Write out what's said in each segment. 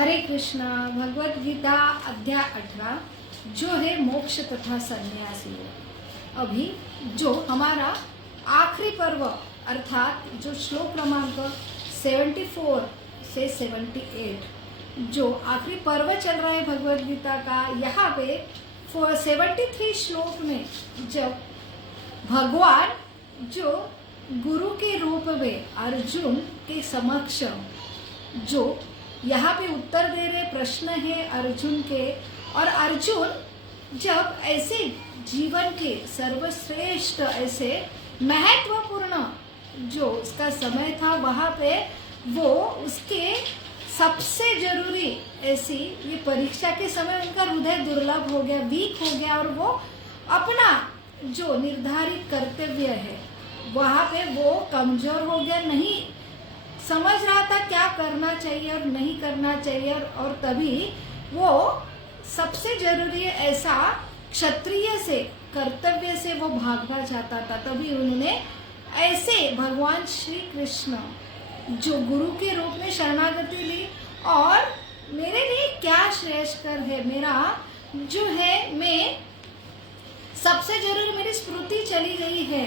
हरे कृष्णा। भगवत गीता अध्याय 18 जो है मोक्ष तथा संन्यास योग। अभी जो हमारा आखिरी पर्व अर्थात जो श्लोक क्रमांक 74 से 78 जो आखिरी पर्व चल रहा है भगवत गीता का, यहाँ पे 73 श्लोक में जब भगवान जो गुरु के रूप में अर्जुन के समक्ष जो यहाँ पे उत्तर दे रहे प्रश्न है अर्जुन के, और अर्जुन जब ऐसे जीवन के सर्वश्रेष्ठ ऐसे महत्वपूर्ण जो उसका समय था वहाँ पे वो उसके सबसे जरूरी ऐसी ये परीक्षा के समय उनका हृदय दुर्लभ हो गया, वीक हो गया, और वो अपना जो निर्धारित कर्तव्य है वहाँ पे वो कमजोर हो गया, नहीं समझ रहा था क्या करना चाहिए और नहीं करना चाहिए, और तभी वो सबसे जरूरी ऐसा क्षत्रिय से कर्तव्य से वो भागना चाहता था। तभी उन्होंने ऐसे भगवान श्री कृष्ण जो गुरु के रूप में शरणागति ली, और मेरे लिए क्या श्रेष्ठकर है, मेरा जो है मैं सबसे जरूरी मेरी स्मृति चली गई है,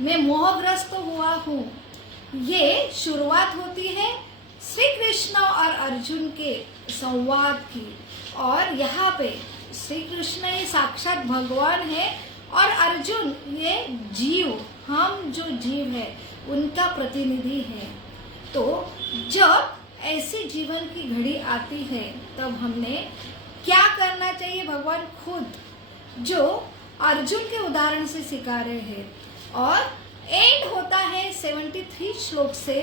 मैं मोहग्रस्त हुआ हूँ। ये शुरुआत होती है श्री कृष्ण और अर्जुन के संवाद की, और यहाँ पे श्री कृष्ण ये साक्षात भगवान है और अर्जुन ये जीव, हम जो जीव है उनका प्रतिनिधि है। तो जब ऐसी जीवन की घड़ी आती है तब हमने क्या करना चाहिए, भगवान खुद जो अर्जुन के उदाहरण से सिखा रहे हैं। और एंड होता है 73 श्लोक से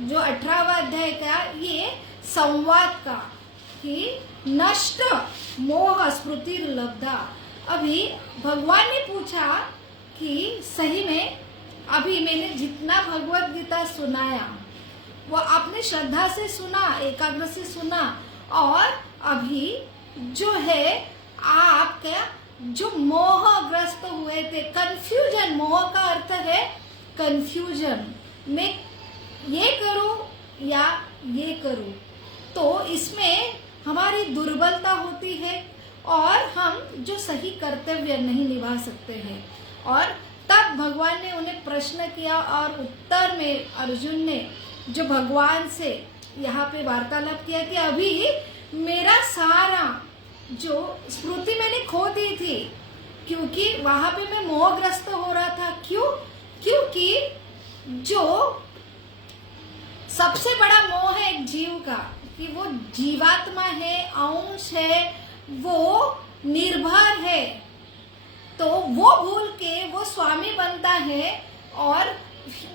जो 18वां अध्याय का ये संवाद का कि नष्ट मोह स्मृति लब्धा। अभी भगवान ने पूछा कि सही में अभी मैंने जितना भगवत गीता सुनाया वो आपने श्रद्धा से सुना, एकाग्र से सुना, और अभी जो है आपका जो मोहग्रस्त हुए थे, कंफ्यूजन, मोह का अर्थ है कंफ्यूजन, मैं ये करूं या ये करूं, तो इसमें हमारी दुर्बलता होती है और हम जो सही कर्तव्य नहीं निभा सकते हैं। और तब भगवान ने उन्हें प्रश्न किया और उत्तर में अर्जुन ने जो भगवान से यहाँ पे वार्तालाप किया कि अभी मेरा सारा जो स्मृति मैंने खो दी थी, क्योंकि वहां पे मैं मोहग्रस्त हो रहा था। क्यों? क्योंकि जो सबसे बड़ा मोह है एक जीव का कि वो जीवात्मा है, अंश है, वो निर्भर है, तो वो भूल के वो स्वामी बनता है, और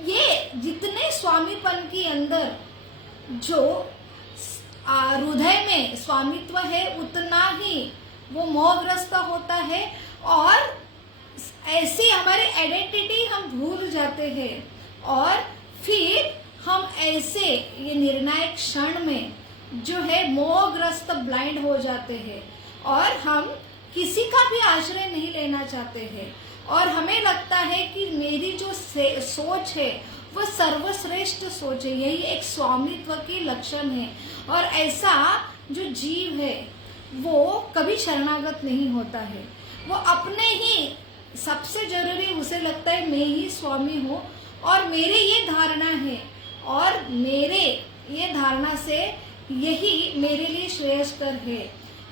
ये जितने स्वामीपन के अंदर जो हृदय में स्वामित्व है उतना ही वो मोहग्रस्त होता है, और ऐसी हमारी आइडेंटिटी हम भूल जाते हैं, और फिर हम ऐसे ये निर्णायक क्षण में जो है मोहग्रस्त ब्लाइंड हो जाते हैं, और हम किसी का भी आश्रय नहीं लेना चाहते हैं, और हमें लगता है कि मेरी जो सोच है वो सर्वश्रेष्ठ सोच है, यही एक स्वामित्व की लक्षण है। और ऐसा जो जीव है वो कभी शरणागत नहीं होता है, वो अपने ही सबसे जरूरी उसे लगता है मैं ही स्वामी हूँ और मेरे ये धारणा है, और मेरे ये धारणा से यही मेरे लिए श्रेयस्कर है।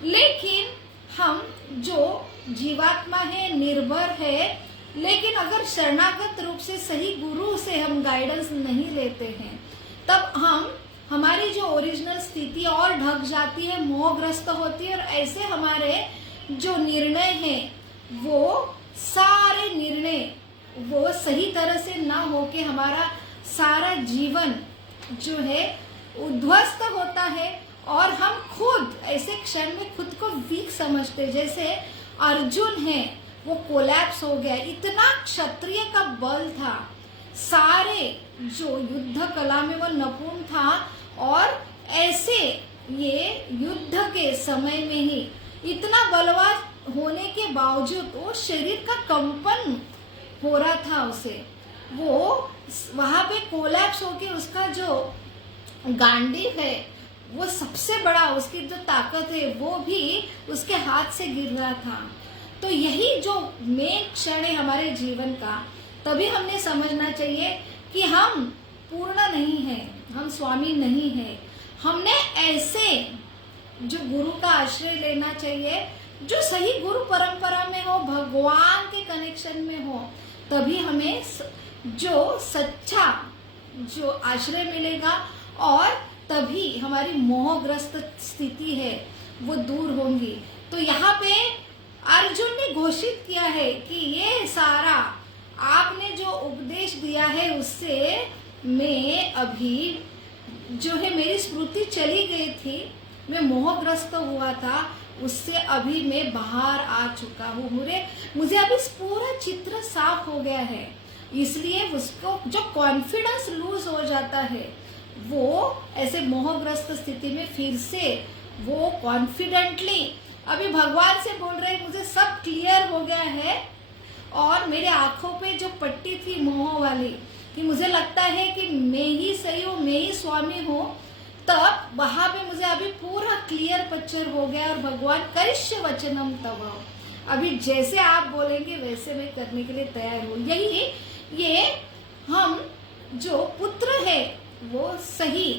लेकिन हम जो जीवात्मा है, निर्भर है, लेकिन अगर शरणागत रूप से सही गुरु से हम गाइडेंस नहीं लेते हैं तब हमारी जो ओरिजिनल स्थिति और ढक जाती है, मोहग्रस्त होती है, और ऐसे हमारे जो निर्णय हैं वो सारे निर्णय वो सही तरह से ना होके हमारा सारा जीवन जो है उद्ध्वस्त होता है, और हम खुद ऐसे क्षण में खुद को वीक समझते, जैसे अर्जुन है वो कोलैप्स हो गया। इतना क्षत्रिय का बल था, सारे जो युद्ध कला में वो निपुण था, और ऐसे ये युद्ध के समय में ही इतना बलवान होने के बावजूद वो शरीर का कंपन हो रहा था उसे, वो वहां पे कोलैप्स होके उसका जो गांडीव है वो सबसे बड़ा, उसकी जो ताकत है वो भी उसके हाथ से गिर रहा था। तो यही जो मेन क्षण है हमारे जीवन का, तभी हमने समझना चाहिए कि हम पूर्ण नहीं है, हम स्वामी नहीं है। हमने ऐसे जो गुरु का आश्रय लेना चाहिए, जो सही गुरु परंपरा में हो, भगवान के कनेक्शन में हो, तभी हमें जो सच्चा जो आश्रय मिलेगा और तभी हमारी मोहग्रस्त स्थिति है वो दूर होंगी। तो यहाँ पे अर्जुन ने घोषित किया है कि ये सारा आपने जो उपदेश दिया है उससे मैं अभी जो है मेरी स्मृति चली गई थी, मैं मोहग्रस्त हुआ था, उससे अभी मैं बाहर आ चुका हूँ। मुझे अभी पूरा चित्र साफ हो गया है। इसलिए उसको जो कॉन्फिडेंस लूज हो जाता है वो ऐसे मोहग्रस्त स्थिति में फिर से वो कॉन्फिडेंटली अभी भगवान से बोल रहे मुझे सब क्लियर हो गया है, और मेरे आंखों पे जो पट्टी थी मोह वाली कि मुझे लगता है कि मैं ही सही हूँ, मैं ही स्वामी हूँ, तब वहां पे मुझे अभी पूरा क्लियर पिक्चर हो गया। और भगवान करिष्य वचनम तव, अभी जैसे आप बोलेंगे वैसे मैं करने के लिए तैयार हूँ। यही ये हम जो पुत्र है वो सही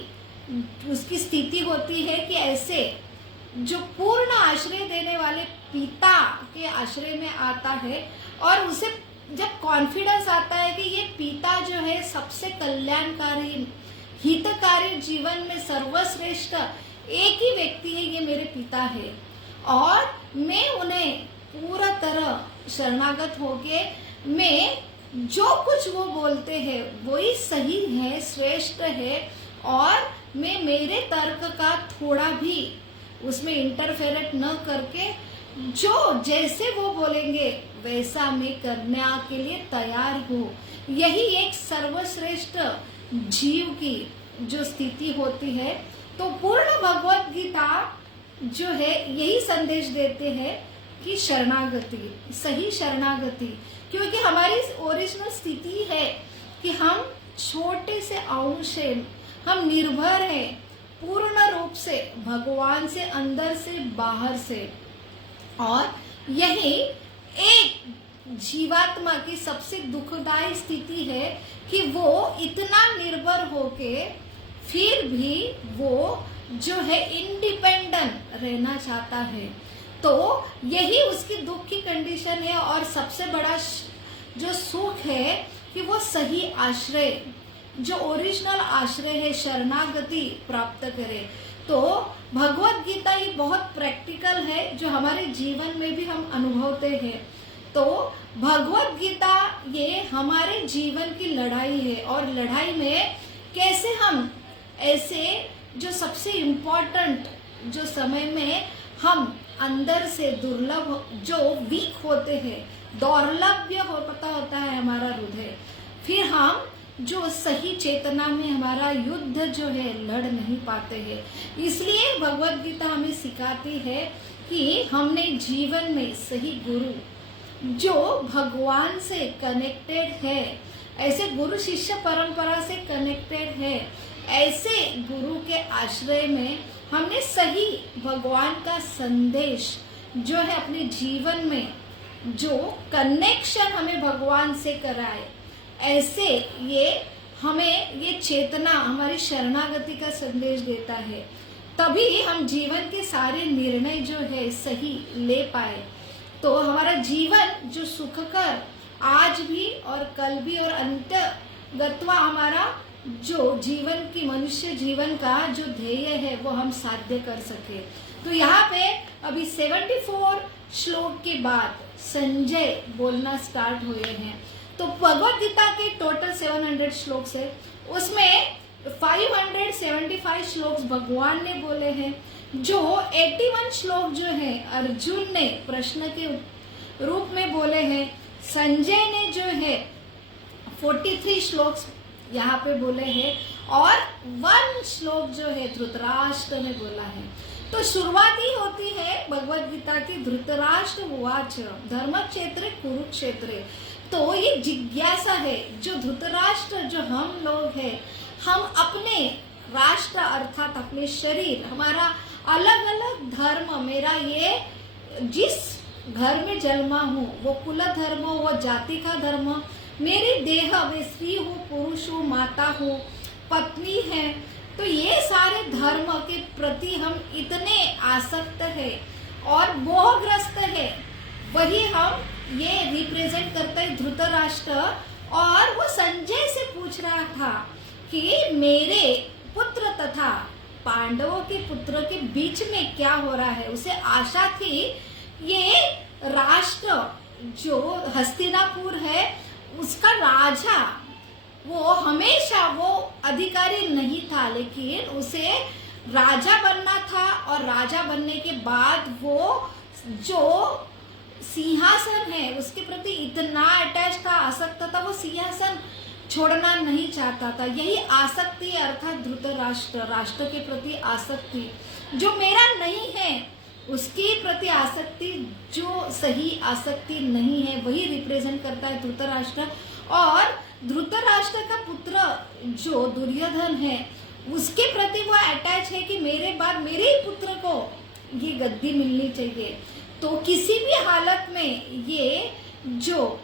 उसकी स्थिति होती है कि ऐसे जो पूर्ण आश्रय देने वाले पिता के आश्रय में आता है, और उसे जब कॉन्फिडेंस आता है कि ये पिता जो है सबसे कल्याणकारी हितकारी, जीवन में सर्वश्रेष्ठ एक ही व्यक्ति है, ये मेरे पिता है, और मैं उन्हें पूरा तरह शरणागत होके मैं जो कुछ वो बोलते हैं वही सही है, श्रेष्ठ है, और मैं मेरे तर्क का थोड़ा भी उसमें इंटरफेरेट न करके जो जैसे वो बोलेंगे वैसा मैं करने के लिए तैयार हूँ। यही एक सर्वश्रेष्ठ जीव की जो स्थिति होती है। तो पूर्ण भगवत गीता जो है यही संदेश देते हैं कि शरणागति, सही शरणागति, क्योंकि हमारी ओरिजिनल स्थिति है कि हम छोटे से अंश से हम निर्भर हैं पूर्ण रूप से भगवान से, अंदर से बाहर से, और यही एक जीवात्मा की सबसे दुखदायी स्थिति है कि वो इतना निर्भर होके फिर भी वो जो है इंडिपेंडेंट रहना चाहता है। तो यही उसकी दुख की कंडीशन है, और सबसे बड़ा जो सुख है कि वो सही आश्रय, जो ओरिजिनल आश्रय है, शरणागति प्राप्त करे। तो भगवत गीता ये बहुत प्रैक्टिकल है, जो हमारे जीवन में भी हम अनुभवते हैं। तो भगवत गीता ये हमारे जीवन की लड़ाई है, और लड़ाई में कैसे हम ऐसे जो सबसे इम्पोर्टेंट जो समय में हम अंदर से दुर्लभ जो वीक होते हैं, दौर्लभ्य होता है हमारा हृदय, फिर हम जो सही चेतना में हमारा युद्ध जो है लड़ नहीं पाते हैं। इसलिए भगवत गीता हमें सिखाती है कि हमने जीवन में सही गुरु जो भगवान से कनेक्टेड है, ऐसे गुरु शिष्य परंपरा से कनेक्टेड है, ऐसे गुरु के आश्रय में हमने सही भगवान का संदेश जो है अपने जीवन में जो कनेक्शन हमें भगवान से कराए, ऐसे ये हमें ये चेतना हमारी शरणागति का संदेश देता है। तभी हम जीवन के सारे निर्णय जो है सही ले पाए। तो हमारा जीवन जो सुखकर आज भी और कल भी और अंतगत्वा हमारा जो जीवन की मनुष्य जीवन का जो ध्येय है वो हम साध्य कर सके। तो यहाँ पे अभी 74 श्लोक के बाद संजय बोलना स्टार्ट हुए हैं। तो भगवत गीता के टोटल 700 श्लोक है, उसमें 575 श्लोक भगवान ने बोले हैं, जो 81 श्लोक जो है अर्जुन ने प्रश्न के रूप में बोले हैं, संजय ने जो है 43 श्लोक यहाँ पे बोले हैं, और 1 श्लोक जो है धृतराष्ट्र ने बोला है। तो शुरुआत ही होती है भगवत गीता की धृतराष्ट्र उवाच धर्मक्षेत्रे कुरुक्षेत्रे। तो ये जिज्ञासा है जो धृतराष्ट्र जो हम लोग हैं, हम अपने राष्ट्र अर्थात अपने शरीर, हमारा अलग अलग धर्म, मेरा ये जिस घर में जन्मा हूँ वो कुल धर्म हो, वो जाति का धर्म, मेरी देह वे स्त्री हो, पुरुष हो, माता हो, पत्नी है, तो ये सारे धर्म के प्रति हम इतने आसक्त है और मोहग्रस्त है, वही हम ये रिप्रेजेंट करते हैं धृतराष्ट्र। और वो संजय से पूछ रहा था कि मेरे पुत्र तथा पांडवों के पुत्र के बीच में क्या हो रहा है। उसे आशा थी ये राष्ट्र जो हस्तिनापुर है उसका राजा, वो हमेशा वो अधिकारी नहीं था, लेकिन उसे राजा बनना था और राजा बनने के बाद वो जो सिंहासन है उसके प्रति इतना अटैच था, आसक्त था, वो सिंहासन छोड़ना नहीं चाहता था। यही आसक्ति अर्थात धृतराष्ट्र, राष्ट्र के प्रति आसक्ति, जो मेरा नहीं है उसके प्रति आसक्ति, जो सही आसक्ति नहीं है, वही रिप्रेजेंट करता है धृतराष्ट्र। और धृतराष्ट्र का पुत्र जो दुर्योधन है उसके प्रति वो अटैच है कि मेरे बाद मेरे ही पुत्र को ये गद्दी मिलनी चाहिए। तो किसी भी हालत में ये जो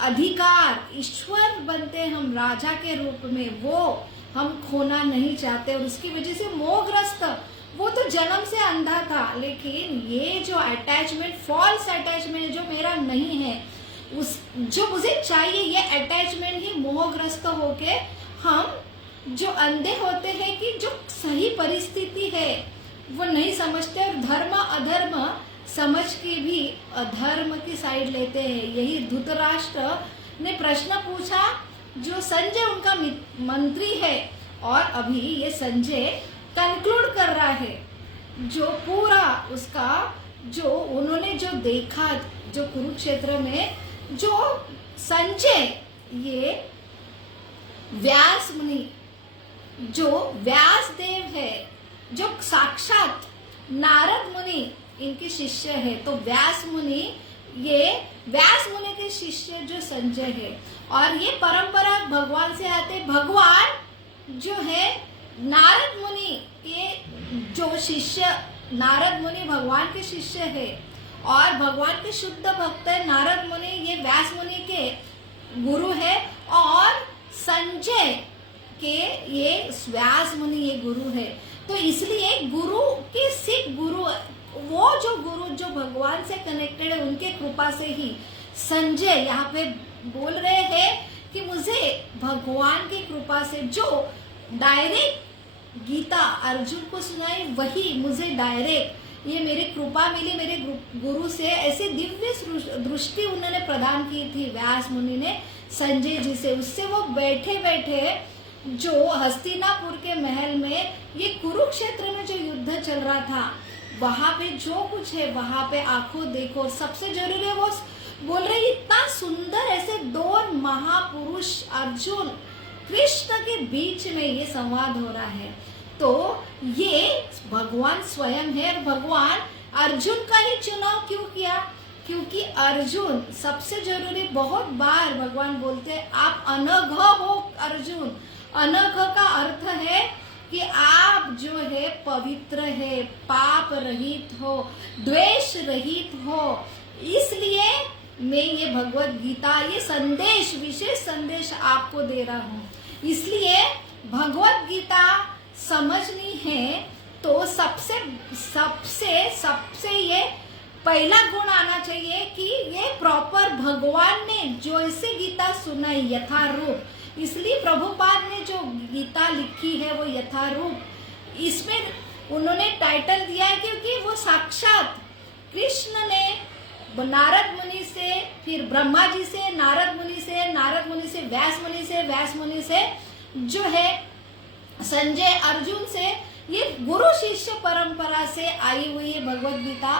अधिकार ईश्वर बनते हैं हम राजा के रूप में, वो हम खोना नहीं चाहते। और उसकी वजह से मोहग्रस्त, वो तो जन्म से अंधा था, लेकिन ये जो अटैचमेंट, फॉल्स अटैचमेंट जो मेरा नहीं है, उस जो मुझे चाहिए, ये अटैचमेंट ही मोहग्रस्त होके हम जो अंधे होते हैं कि जो सही परिस्थिति है वो नहीं समझते और धर्म अधर्म समझ के भी अधर्म की साइड लेते हैं। यही धृतराष्ट्र ने प्रश्न पूछा, जो संजय उनका मंत्री है, और अभी ये संजय कंक्लूड कर रहा है जो पूरा उसका जो उन्होंने जो देखा जो कुरुक्षेत्र में, जो संजय ये व्यास मुनि, जो व्यास देव है, जो साक्षात नारद मुनि इनके शिष्य है, तो व्यास मुनि, ये व्यास मुनि के शिष्य जो संजय है, और ये परंपरा भगवान से आते, भगवान जो है नारद मुनि के जो शिष्य, नारद मुनि भगवान के शिष्य है और भगवान के शुद्ध भक्त है। नारद मुनि ये व्यास मुनि के गुरु है और संजय के ये व्यास मुनि ये गुरु है। तो इसलिए गुरु के सिख गुरु, वो जो गुरु जो भगवान से कनेक्टेड है, उनके कृपा से ही संजय यहाँ पे बोल रहे हैं कि मुझे भगवान की कृपा से जो डायरेक्ट गीता अर्जुन को सुनाई, वही मुझे डायरेक्ट ये मेरी कृपा मिली मेरे गुरु से। ऐसे दिव्य दृष्टि उन्होंने प्रदान की थी व्यास मुनि ने संजय जी से। उससे वो बैठे बैठे जो हस्तिनापुर के महल में, ये कुरुक्षेत्र में जो युद्ध चल रहा था, वहां पे जो कुछ है वहां पे आंखों देखो। सबसे जरूरी है वो बोल रहे इतना सुंदर ऐसे दो महापुरुष अर्जुन कृष्ण के बीच में ये संवाद हो रहा है। तो ये भगवान स्वयं है। भगवान अर्जुन का ही चुनाव क्यों किया? क्योंकि अर्जुन सबसे जरूरी, बहुत बार भगवान बोलते हैं आप अनघ हो अर्जुन। अनघ का अर्थ है कि आप जो है पवित्र है, पाप रहित हो, द्वेष रहित हो। इसलिए मैं ये भगवत गीता, ये संदेश, विशेष संदेश आपको दे रहा हूँ। इसलिए भगवत गीता समझनी है तो सबसे सबसे सबसे ये पहला गुण आना चाहिए कि ये प्रॉपर भगवान ने जो ऐसे गीता सुनाई यथारूप। इसलिए प्रभुपाद ने जो गीता लिखी है वो यथारूप, इसमें उन्होंने टाइटल दिया है क्योंकि वो साक्षात कृष्ण ने नारद मुनि से, फिर ब्रह्मा जी से, नारद मुनि से, नारद मुनि से व्यास मुनि से, व्यास मुनि से जो है संजय अर्जुन से, ये गुरु शिष्य परंपरा से आई हुई है भगवत गीता,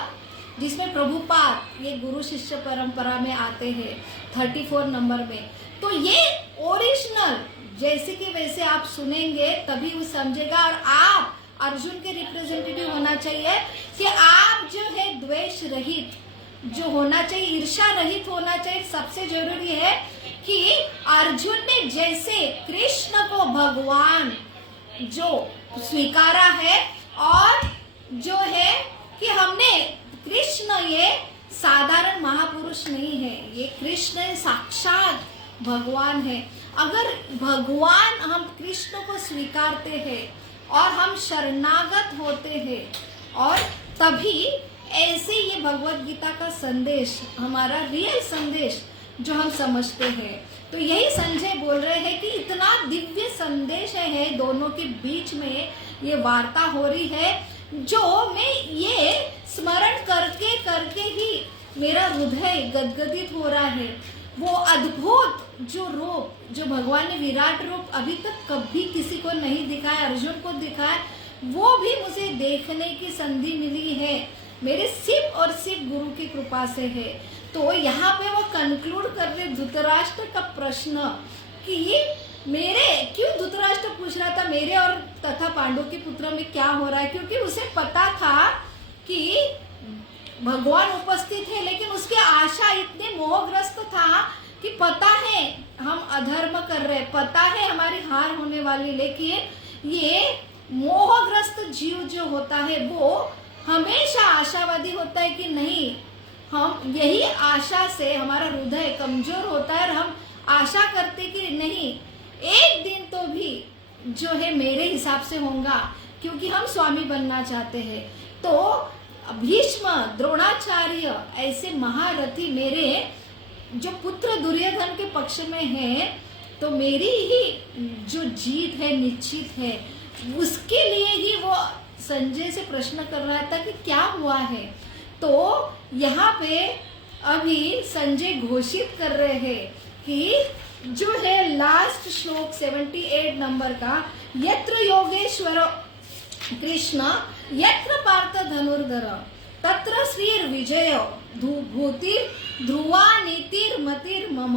जिसमें प्रभुपाद ये गुरु शिष्य परंपरा में आते हैं 34 नंबर में। तो ये ओरिजिनल जैसे कि वैसे आप सुनेंगे तभी वो समझेगा। और आप अर्जुन के रिप्रेजेंटेटिव होना चाहिए कि आप जो है द्वेष रहित जो होना चाहिए, ईर्ष्या रहित होना चाहिए। सबसे जरूरी है कि अर्जुन ने जैसे कृष्ण को भगवान जो स्वीकारा है, और जो है कि हमने कृष्ण ये साधारण महापुरुष नहीं है, ये कृष्ण साक्षात भगवान है। अगर भगवान, हम कृष्ण को स्वीकारते हैं और हम शरणागत होते हैं, और तभी ऐसे ये भगवत गीता का संदेश, हमारा रियल संदेश जो हम समझते हैं। तो यही संजय बोल रहे हैं कि इतना दिव्य संदेश है दोनों के बीच में, ये वार्ता हो रही है, जो मैं ये स्मरण करके करके ही मेरा हृदय गदगदित हो रहा है। वो अद्भुत जो रूप, जो भगवान ने विराट रूप अभी तक कभी किसी को नहीं दिखाया, अर्जुन को दिखाया, वो भी मुझे देखने की संधि मिली है, मेरे सिर्फ और सिर्फ गुरु की कृपा से है। तो यहाँ पे वो कंक्लूड कर रहे धृतराष्ट्र का प्रश्न कि मेरे, क्यों धृतराष्ट्र पूछ रहा था मेरे और तथा पांडु के पुत्र में क्या हो रहा है, क्योंकि उसे पता था कि भगवान उपस्थित है, लेकिन उसकी आशा इतने मोहग्रस्त था कि पता है हम अधर्म कर रहे, पता है हमारी हार होने वाली, लेकिन ये मोहग्रस्त जीव जो होता है वो हमेशा आशावादी होता है कि नहीं, हम यही आशा से हमारा हृदय कमजोर होता है और हम आशा करते कि नहीं, एक दिन तो भी जो है मेरे हिसाब से होगा, क्योंकि हम स्वामी बनना चाहते हैं। तो भीष्म, द्रोणाचार्य ऐसे महारथी मेरे जो पुत्र दुर्योधन के पक्ष में है, तो मेरी ही जो जीत है निश्चित है। उसके लिए ही वो संजय से प्रश्न कर रहा था कि क्या हुआ है। तो यहाँ पे अभी संजय घोषित कर रहे हैं कि जो है लास्ट श्लोक 78 नंबर का, यत्र योगेश्वर कृष्ण यत्र पार्थ धनुर्धर तत्र श्रीर विजय भूति ध्रुवा नीतिर मतिर मम।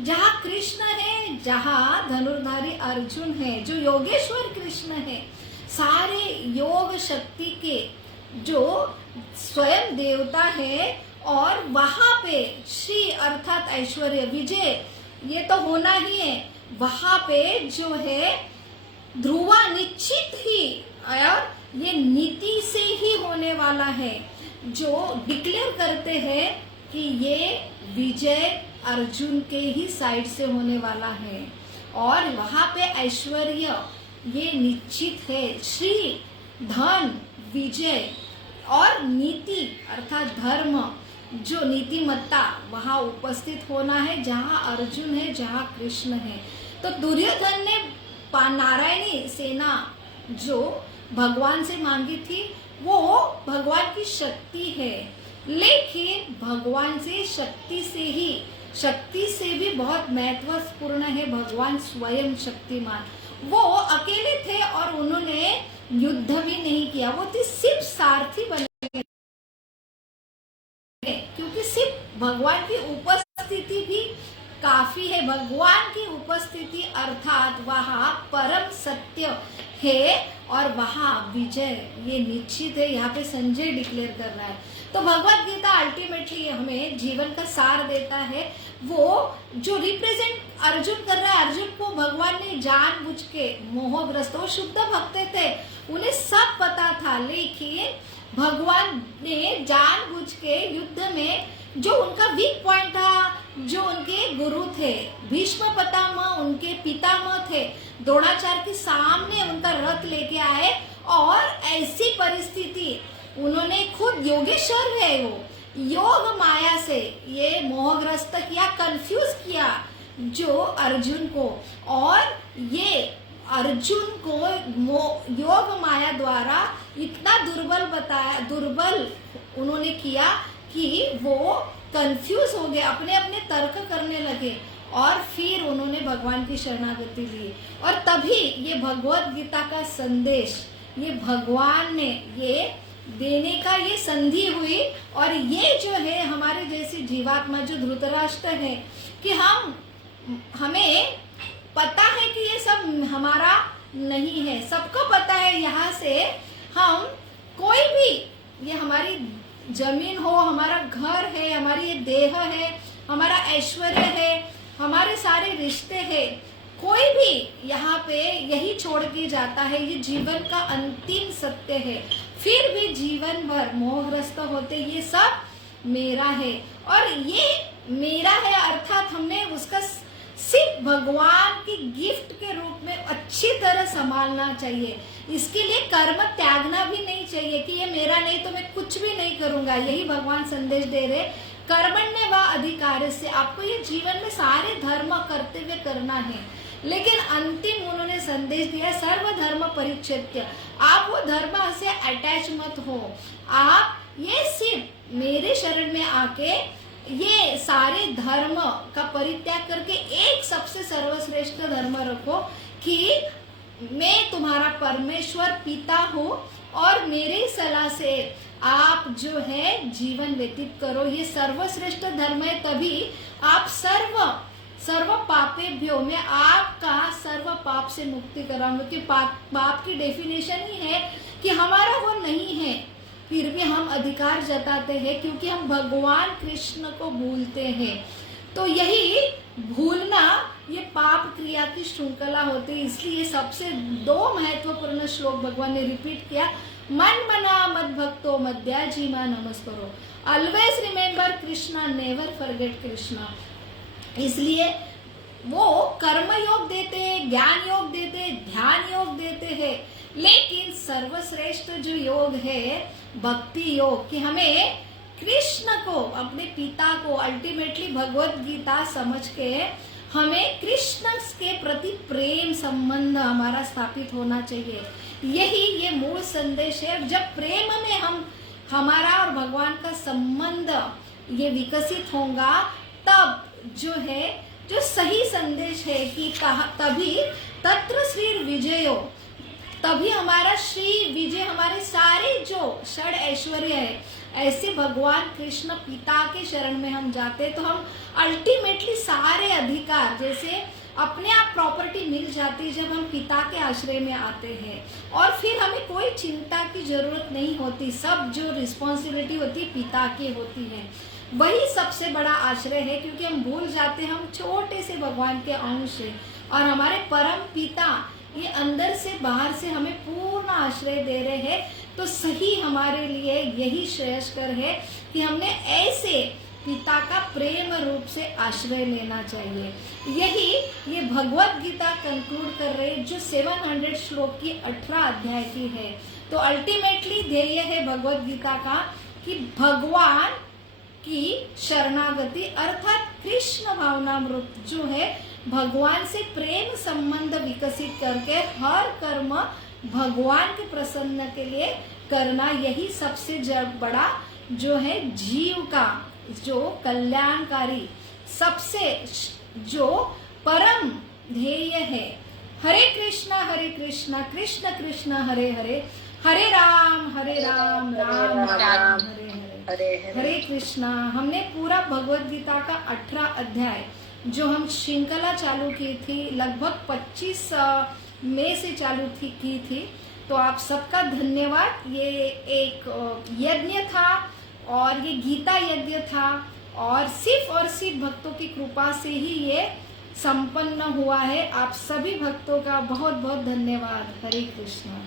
जहाँ कृष्ण है, जहाँ धनुर्धारी अर्जुन है, जो योगेश्वर कृष्ण है, सारे योग शक्ति के जो स्वयं देवता है, और वहां पे श्री अर्थात ऐश्वर्य, विजय ये तो होना ही है। वहां पे जो है ध्रुवा निश्चित ही, और ये नीति से ही होने वाला है, जो डिक्लेयर करते हैं कि ये विजय अर्जुन के ही साइड से होने वाला है। और वहां पे ऐश्वर्य ये निश्चित है, श्री धन विजय और नीति अर्थात धर्म, जो नीतिमत्ता वहां उपस्थित होना है, जहां अर्जुन है, जहां कृष्ण है। तो दुर्योधन ने नारायणी सेना जो भगवान से मांगी थी, वो भगवान की शक्ति है, लेकिन भगवान से शक्ति से ही, शक्ति से भी बहुत महत्वपूर्ण है भगवान स्वयं शक्तिमान। वो अकेले थे और उन्होंने युद्ध भी नहीं किया, वो थे सिर्फ सारथी बने, क्योंकि सिर्फ भगवान की उपस्थिति भी काफी है। भगवान की उपस्थिति अर्थात वहाँ परम सत्य है और वहाँ विजय ये निश्चित है। यहाँ पे संजय डिक्लेयर कर रहा है। तो भगवत गीता अल्टीमेटली हमें जीवन का सार देता है। वो जो रिप्रेजेंट अर्जुन कर रहा है, अर्जुन को भगवान ने जानबूझ के मोहग्रस्त, वो शुद्ध भक्त थे, उन्हें सब पता था, लेकिन भगवान ने जानबूझ के युद्ध में जो उनका वीक पॉइंट था, जो उनके गुरु थे भीष्म पितामह, उनके पितामह थे, द्रोणाचार्य के सामने उनका रथ लेके आए और ऐसी परिस्थिति उन्होंने, खुद योगेश्वर है वो, योग माया से ये मोहग्रस्त किया, कंफ्यूज किया जो अर्जुन को, और ये अर्जुन को योग माया द्वारा इतना दुर्बल बताया, दुर्बल उन्होंने किया कि वो कंफ्यूज हो गए, अपने अपने तर्क करने लगे और फिर उन्होंने भगवान की शरणागति ली। और तभी ये भगवत गीता का संदेश ये भगवान ने ये देने का ये संधि हुई। और ये जो है हमारे जैसे जीवात्मा जो धृतराष्ट्र है कि हमें पता है कि ये सब हमारा नहीं है, सबको पता है, यहाँ से हम कोई भी, ये हमारी जमीन हो, हमारा घर है, हमारी ये देह है, हमारा ऐश्वर्य है, हमारे सारे रिश्ते हैं, कोई भी यहाँ पे यही छोड़ के जाता है, ये जीवन का अंतिम सत्य है, फिर भी जीवन भर मोहग्रस्त होते ये सब मेरा है। और ये मेरा है अर्थात हमने उसका सिर्फ भगवान की गिफ्ट के रूप में अच्छी तरह संभालना चाहिए। इसके लिए कर्म त्यागना भी नहीं चाहिए कि ये मेरा नहीं तो मैं कुछ भी नहीं करूंगा। यही भगवान संदेश दे रहे, कर्मण्य व अधिकार से आपको ये जीवन में सारे धर्म करते हुए करना है, लेकिन अंतिम उन्होंने संदेश दिया सर्व धर्म परिच्छेद्य। आप वो धर्म से अटैच मत हो, आप ये सिर्फ मेरे शरण में आके ये सारे धर्म का परित्याग करके एक सबसे सर्वश्रेष्ठ धर्म रखो कि मैं तुम्हारा परमेश्वर पिता हूँ और मेरी सलाह से आप जो है जीवन व्यतीत करो। ये सर्वश्रेष्ठ धर्म है, तभी आप सर्व पापेभ्यो में आपका सर्व पाप से मुक्ति कराऊंगा। कि पाप की डेफिनेशन ही है कि हमारा वो नहीं है, फिर भी हम अधिकार जताते हैं क्योंकि हम भगवान कृष्ण को भूलते हैं। तो यही भूलना ये पाप क्रिया की श्रृंखला होती है। इसलिए सबसे 2 महत्वपूर्ण श्लोक भगवान ने रिपीट किया, मन मना मद भक्तो मद्याजीमा नमस्करो, always remember Krishna, never forget Krishna. इसलिए वो कर्म योग देते हैं, ज्ञान योग देते हैं, ध्यान योग देते हैं, लेकिन सर्वश्रेष्ठ जो योग है भक्ति योग, कि हमें कृष्ण को, अपने पिता को, अल्टीमेटली भगवत गीता समझ के हमें कृष्ण के प्रति प्रेम संबंध हमारा स्थापित होना चाहिए। यही ये मूल संदेश है। जब प्रेम में हमारा और भगवान का संबंध ये विकसित होगा, तब जो है जो सही संदेश है कि तभी तत्र श्री विजयो, तभी हमारा श्री विजय, हमारे सारे जो षड ऐश्वर्य है, ऐसे भगवान कृष्ण पिता के शरण में हम जाते तो हम अल्टीमेटली सारे अधिकार, जैसे अपने आप प्रॉपर्टी मिल जाती है जब हम पिता के आश्रय में आते हैं, और फिर हमें कोई चिंता की जरूरत नहीं होती। सब जो रिस्पॉन्सिबिलिटी होती है पिता की होती है, वही सबसे बड़ा आश्रय है। क्योंकि हम भूल जाते हैं हम छोटे से भगवान के अंश हैं और हमारे परम पिता ये अंदर से बाहर से हमें पूर्ण आश्रय दे रहे हैं। तो सही हमारे लिए यही श्रेयस्कर है कि हमने ऐसे पिता का प्रेम रूप से आश्रय लेना चाहिए। यही ये भगवत गीता कंक्लूड कर रहे, जो 700 श्लोक की 18 अध्याय की है। तो अल्टीमेटली ध्येय है भगवत गीता का कि भगवान की शरणागति अर्थात कृष्ण भावनामृत जो है, भगवान से प्रेम संबंध विकसित करके हर कर्म भगवान के प्रसन्न के लिए करना, यही सबसे बड़ा जो है जीव का जो कल्याणकारी सबसे जो परम ध्येय है। हरे कृष्णा कृष्ण कृष्ण हरे हरे, हरे राम राम राम हरे हरे कृष्णा। हमने पूरा भगवत गीता का 18 अध्याय जो हम श्रृंखला चालू की थी, लगभग 25 मई से चालू की थी। तो आप सबका धन्यवाद। ये एक यज्ञ था और ये गीता यज्ञ था, और सिर्फ भक्तों की कृपा से ही ये संपन्न हुआ है। आप सभी भक्तों का बहुत बहुत धन्यवाद। हरे कृष्णा।